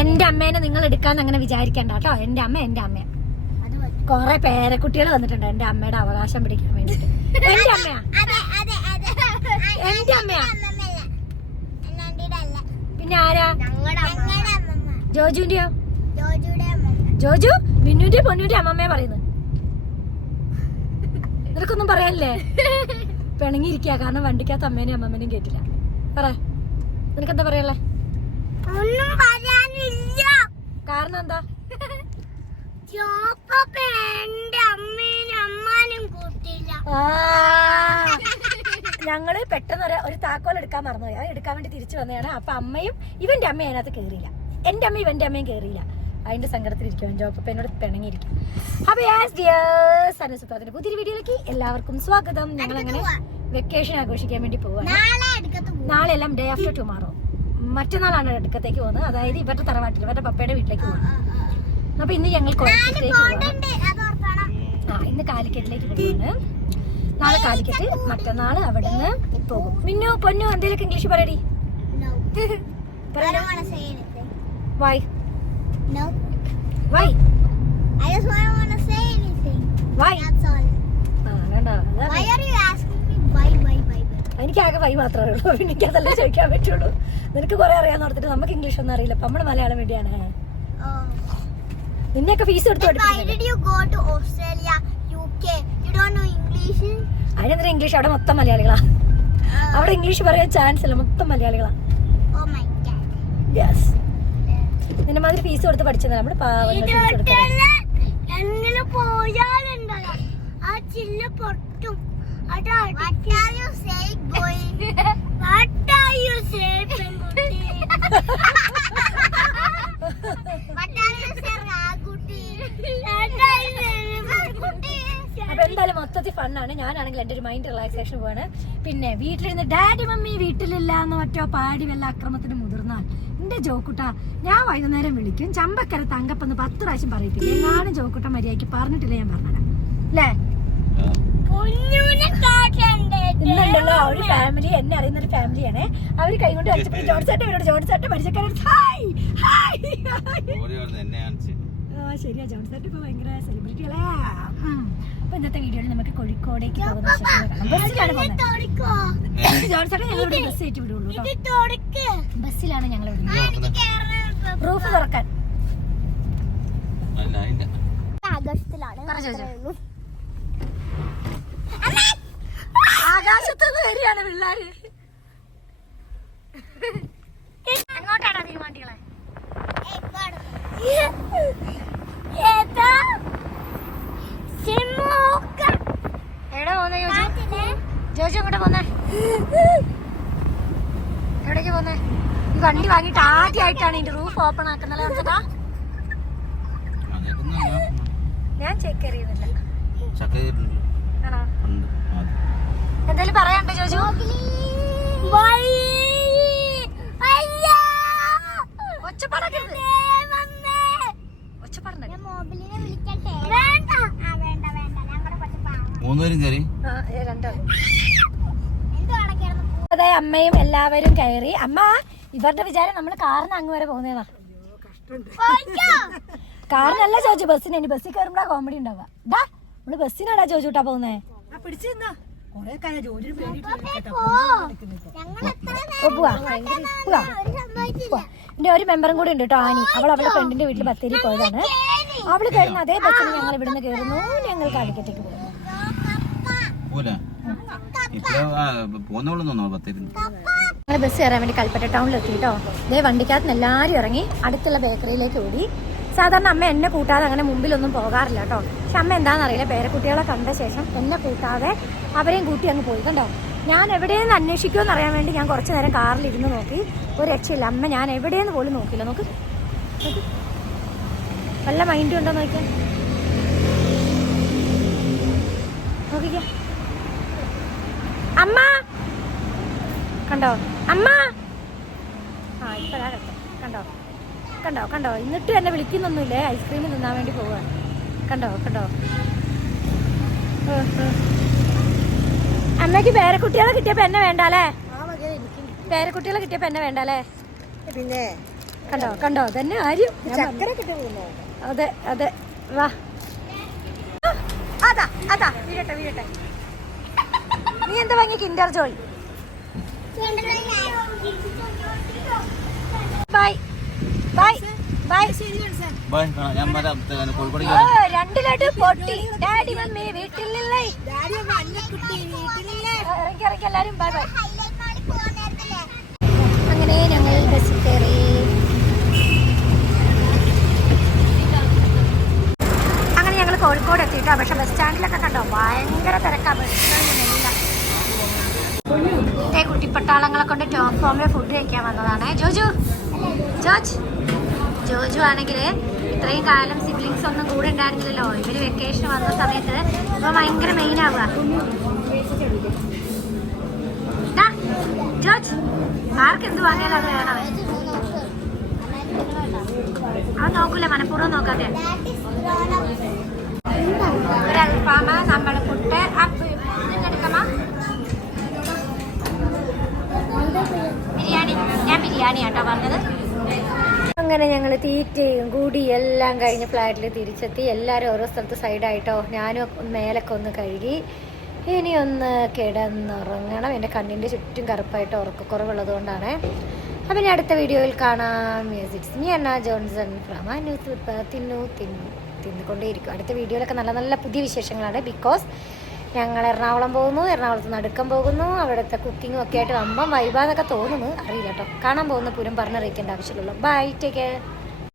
എന്റെ അമ്മേനെ നിങ്ങൾ എടുക്കാന്ന് അങ്ങനെ വിചാരിക്കണ്ട കേട്ടോ. എന്റെ അമ്മ എന്റെ അമ്മ. കൊറേ പേരക്കുട്ടികൾ വന്നിട്ടുണ്ട് എന്റെ അമ്മയുടെ അവകാശം പിടിക്കാൻ വേണ്ടിട്ട്. എന്റെ അമ്മയാ. എന്റെ അമ്മയാ? പിന്നെ ആരാ? ജോജുന്റെയോ. ജോജു? മിന്നുന്റെ പൊന്നുന്റെ അമ്മമ്മയെ പറയുന്നു നിനക്കൊന്നും പറയാനില്ലേ? പിണങ്ങിയിരിക്കുക കാരണം വണ്ടിക്കകത്ത് അമ്മേനെയും അമ്മമ്മേനെയും കേട്ടില്ല പറ. നിനക്കെന്താ പറയല്ലേ ഒന്നും പറയാനില്ല. കാരണം എന്താ? എന്റെ അമ്മേനും അമ്മാനും കൂട്ടില്ല. ആ, ഞങ്ങൾ പെട്ടെന്ന് ഒരു ഒരു താക്കോൽ എടുക്കാൻ മറന്നുപോയി. അത് എടുക്കാൻ വേണ്ടി തിരിച്ചു വന്നതാണ്. അപ്പൊ അമ്മയും ഇവന്റെ അമ്മയും അതിനകത്ത് കേറിയില്ല. എന്റെ അമ്മ ഇവന്റെ അമ്മയും കയറിയില്ല അതിന്റെ സങ്കടത്തിലിരിക്കും ജോപ്പ എന്നോട് പിണങ്ങിയിരിക്കും അപ്പൊ യാസ് ഡിയേഴ്സ് പുതിയൊരു വീഡിയോയിലേക്ക് എല്ലാവർക്കും സ്വാഗതം. ഞങ്ങൾ അങ്ങനെ വെക്കേഷൻ ആഘോഷിക്കാൻ വേണ്ടി പോവാണ്. നാളെ എല്ലാം ഡേ ആഫ്റ്റർ ടുമാറോ മറ്റന്നാളാണ് അടുക്കത്തേക്ക് പോകുന്നത്. അതായത് ഇവരുടെ തറവാട്ടിൽ ഇവരുടെ പപ്പയുടെ വീട്ടിലേക്ക് പോകുന്നത്. അപ്പൊ ഇന്ന് ഞങ്ങൾ ആ ഇന്ന് കാലിക്കറ്റിലേക്ക് പോകുന്നത് നാളെ കാലിക്കറ്റ് മറ്റന്നാൾ അവിടെ നിന്ന് പോകും. മിന്നു പൊന്നു എന്തെങ്കിലും ഇംഗ്ലീഷ് പറയടി. പറയണോ don't വൈ മാത്രമേ ഉള്ളൂ. പിന്നെ എനിക്ക് അതല്ലേ ചോദിക്കാൻ പറ്റുള്ളൂ. നിനക്ക് കുറെ അറിയാന്ന് ഓർത്തിട്ട് നമുക്ക് ഇംഗ്ലീഷ് ഒന്നും അറിയില്ല. അപ്പൊ നമ്മൾ മലയാളം വേണ്ടിയാണ് Oh. നിന്നെയൊക്കെ ഫീസ് എടുത്ത്? അതിനെന്തിനാ ഇംഗ്ലീഷ് അവിടെ മൊത്തം മലയാളികളാ. Oh, അവിടെ ഇംഗ്ലീഷ് പറയാൻ ചാൻസ് ഇല്ല. മൊത്തം മലയാളികളാ. Oh. യെസ് നിന്നെ മാതിരി ഫീസ് കൊടുത്ത് പഠിച്ചതല്ല നമ്മുടെ പാവങ്ങൾ ഫണ്ണാണ് ഞാനാണെങ്കിൽ എന്റെ ഒരു മൈൻഡ് റിലാക്സേഷൻ പോവാണ്. പിന്നെ വീട്ടിലിരുന്ന് ഡാഡി മമ്മി വീട്ടിലില്ല എന്ന് മറ്റോ പാടി വല്ല അക്രമത്തിന് മുതിർന്നാൽ. എന്റെ ജോക്കുട്ട ഞാൻ വൈകുന്നേരം വിളിക്കും. ചമ്പക്കര തങ്കപ്പെന്ന് പത്ത് പ്രാവശ്യം പറയിപ്പിക്കും എന്നാണ് ജോക്കുട്ട മര്യാദയ്ക്ക് പറഞ്ഞിട്ടില്ല ഞാൻ പറഞ്ഞത്. അല്ലേ കുഞ്ഞുനെ കാട്ടണ്ടേ ഇന്നുണ്ടല്ലോ ഒരു ഫാമിലി എന്നെ അറിയുന്ന ഒരു ഫാമിലിയാണ് അവർ കൈകൊണ്ട് കളിച്ചപ്പോൾ ജോൺസേട്ടൻ ഇവരോട് ഹായ് ഹായ് ശരിയാ. ജോൺസേട്ടൻ ഇപ്പൊ ഭയങ്കര സെലിബ്രിറ്റി അല്ലേ. അപ്പൊ ഇന്നത്തെ വീഡിയോയിൽ നമുക്ക് കോഴിക്കോടേക്ക് പോകുന്ന വിശേഷങ്ങൾ ഞങ്ങൾ ബസ് കയറ്റി വിടുള്ളൂ ബസ്സിലാണ് ഞങ്ങൾ റൂഫ് തുറക്കാൻ. ആകാശത്തിലാണ്. ആകാശത്തുനിന്ന് വരികയാണ് പിള്ളേര്. എവിടേക്ക് പോന്നെ ഈ വണ്ടി വാങ്ങിയിട്ട് ആദ്യമായിട്ടാണ് ഇതിന്റെ റൂഫ് ഓപ്പൺ ആക്കുന്നത് ജോൺസേട്ടാ ഞാൻ ചെക്ക് അറിയുന്നില്ല. എന്തായാലും പറയാനുണ്ടോ ജോജു വൈ. അയ്യാ. ഒച്ചപ്പാടക്കരുത് ദേ വന്നേ. ഒച്ചപ്പാടുണ്ടാക്കി ഞാൻ മോബിലിനെ വിളിക്കട്ടെ? വേണ്ട. ആ, വേണ്ട, വേണ്ട. ഞങ്ങളുടെ കുറച്ച് പാവം. മൂന്നുപേരും കയറി രണ്ടാളും അതെ അമ്മയും എല്ലാവരും കയറി. അമ്മ ഇവരുടെ വിചാരം നമ്മൾ കാറിന് അങ്ങ് വരെ പോകുന്നതാ. കാറിനല്ല ചോദിച്ചു ബസ്സിന്. ഇനി ബസ്സിൽ കയറുമ്പോഴാ കോമഡി ഉണ്ടാവുക. ഡാ നമ്മൾ ബസ്സിനാടാ ചോദിച്ചുട്ടാ പോകുന്നേ. എന്റെ ഒരു മെമ്പറും കൂടി ഉണ്ട് കേട്ടോ ആനി. അവൾ അവളുടെ ഫ്രണ്ടിന്റെ വീട്ടിൽ ബത്തേരി പോയതാണ്. അവൾ കയറുന്ന അതേ ബസ്സിന് ഞങ്ങൾ ഇവിടുന്ന് കയറുന്നു. ഞങ്ങൾ കാലിക്കറ്റേക്ക് പോകുന്നു. ഞങ്ങൾ ബസ് കയറാൻ വേണ്ടി കൽപ്പറ്റ ടൗണിൽ എത്തി കേട്ടോ ഇതേ വണ്ടിക്കകത്ത് നിന്ന് എല്ലാവരും ഇറങ്ങി അടുത്തുള്ള ബേക്കറിയിലേക്ക് ഓടി. സാധാരണ അമ്മ എന്നെ കൂട്ടാതെ അങ്ങനെ മുമ്പിലൊന്നും പോകാറില്ല കേട്ടോ. പക്ഷെ അമ്മ എന്താണെന്നറിയില്ല പേരക്കുട്ടികളെ കണ്ട ശേഷം എന്നെ കൂട്ടാതെ അവരെയും കൂട്ടി അങ്ങ് പോയി. കണ്ടോ? ഞാൻ എവിടെയെന്ന് അന്വേഷിക്കുമെന്ന് അറിയാൻ വേണ്ടി ഞാൻ കുറച്ച് നേരം കാറിൽ ഇരുന്ന് നോക്കി. ഒരു രക്ഷയില്ല. അമ്മ ഞാൻ എവിടെയെന്ന് പോലും നോക്കില്ല നോക്ക്. വല്ല മൈൻഡും ഉണ്ടോ നോക്കിയാൽ നോക്കിക്കേ. അമ്മ! കണ്ടോ? അമ്മ! ആ ഇപ്പഴാ കേട്ടോ കണ്ടോ? കണ്ടോ? കണ്ടോ? എന്നിട്ട് എന്നെ വിളിക്കുന്നൊന്നുമില്ലേ? ഐസ്ക്രീം തിന്നാൻ വേണ്ടി പോവാ. കണ്ടോ? കണ്ടോ. അമ്മയ്ക്ക് പേരക്കുട്ടികളെ കിട്ടിയപ്പോ എന്നെ വേണ്ടാലേ? പേരക്കുട്ടികളെ കിട്ടിയപ്പോ എന്നെ വേണ്ടാലേ? പിന്നെ? കണ്ടോ? കണ്ടോ? തന്നെ? ആരും അതെ അതെ. വാ. അതാ അതാ. വീഴട്ടെ വീഴട്ടെ. നീ എന്താ വാങ്ങി Kinder Joy? Bye. Bye. Bye. Bye. കാണാം ഞാൻ വരാം. കോഴിക്കോട് രണ്ട് ലഡു പൊട്ടി. ഡാഡി മമ്മി വീട്ടിലില്ലേ? ഇറങ്ങി ഇറങ്ങി എല്ലാരും ബൈ ബൈ. അങ്ങനെ ഞങ്ങൾ ബസ്സിൽ കയറി അങ്ങനെ ഞങ്ങൾ കോഴിക്കോട് എത്തിയിട്ടോ പക്ഷെ ബസ് സ്റ്റാൻഡിലൊക്കെ കണ്ടോ ഭയങ്കര തിരക്കാ ബസ്സുകളിലെല്ലാം ഇതേ കുട്ടിപ്പട്ടാളങ്ങളെ കൊണ്ട് ടോപ്പ് ഫോമിൽ ഫുഡ് കഴിക്കാൻ വന്നതാണ്. ജോജു ജോജ് ജോജു ആണെങ്കിൽ ഇത്രയും കാലം സിബ്ലിങ്സ് ഒന്നും കൂടെ ഉണ്ടായിരുന്നില്ലല്ലോ. ഇവർ വെക്കേഷൻ വന്ന സമയത്ത് ഇപ്പൊ ഭയങ്കര മെയിൻ ആവുക. ജോർജ് ആർക്ക് എന്ത് വാങ്ങിയാലും അത് വേണം. അവൻ നോക്കൂല മനഃപൂർവം നോക്കാതെ. ഒരു അൽഫാമ നമ്മുടെ പുട്ട് എടുക്കമ ബിരിയാണി ആട്ടോ പറഞ്ഞത്. അങ്ങനെ ഞങ്ങൾ തീറ്റയും കൂടി എല്ലാം കഴിഞ്ഞ് ഫ്ലാറ്റിൽ തിരിച്ചെത്തി. എല്ലാവരും ഓരോ സ്ഥലത്ത് സൈഡായിട്ടോ ഞാനും മേലൊക്കെ ഒന്ന് കഴുകി. ഇനി ഒന്ന് കിടന്നുറങ്ങണം. എന്റെ കണ്ണിന്റെ ചുറ്റും കറുപ്പായിട്ട് ഉറക്കക്കുറവുള്ളത് കൊണ്ടാണ്. അപ്പം ഇനി അടുത്ത വീഡിയോയിൽ കാണാം. മ്യൂസിക്സ് നീ അണ്ണ ജോൺസൺ ഫ്രമ ന്യൂസ് തിന്നു തിന്നു തിന്നുകൊണ്ടേയിരിക്കും. അടുത്ത വീഡിയോയിലൊക്കെ നല്ല നല്ല പുതിയ വിശേഷങ്ങളാണ്. ബിക്കോസ് ഞങ്ങൾ എറണാകുളം പോകുന്നു എറണാകുളത്ത് നടുക്കം പോകുന്നു അവിടുത്തെ കുക്കിങ്ങും ഒക്കെ ആയിട്ട് അമ്മ വൈബാന്നൊക്കെ തോന്നുന്നു. അറിയില്ല കേട്ടോ കാണാൻ പോകുന്ന പൂരം പറഞ്ഞറിയിക്കേണ്ട ആവശ്യമുള്ളൂ ബൈ ടേക്ക്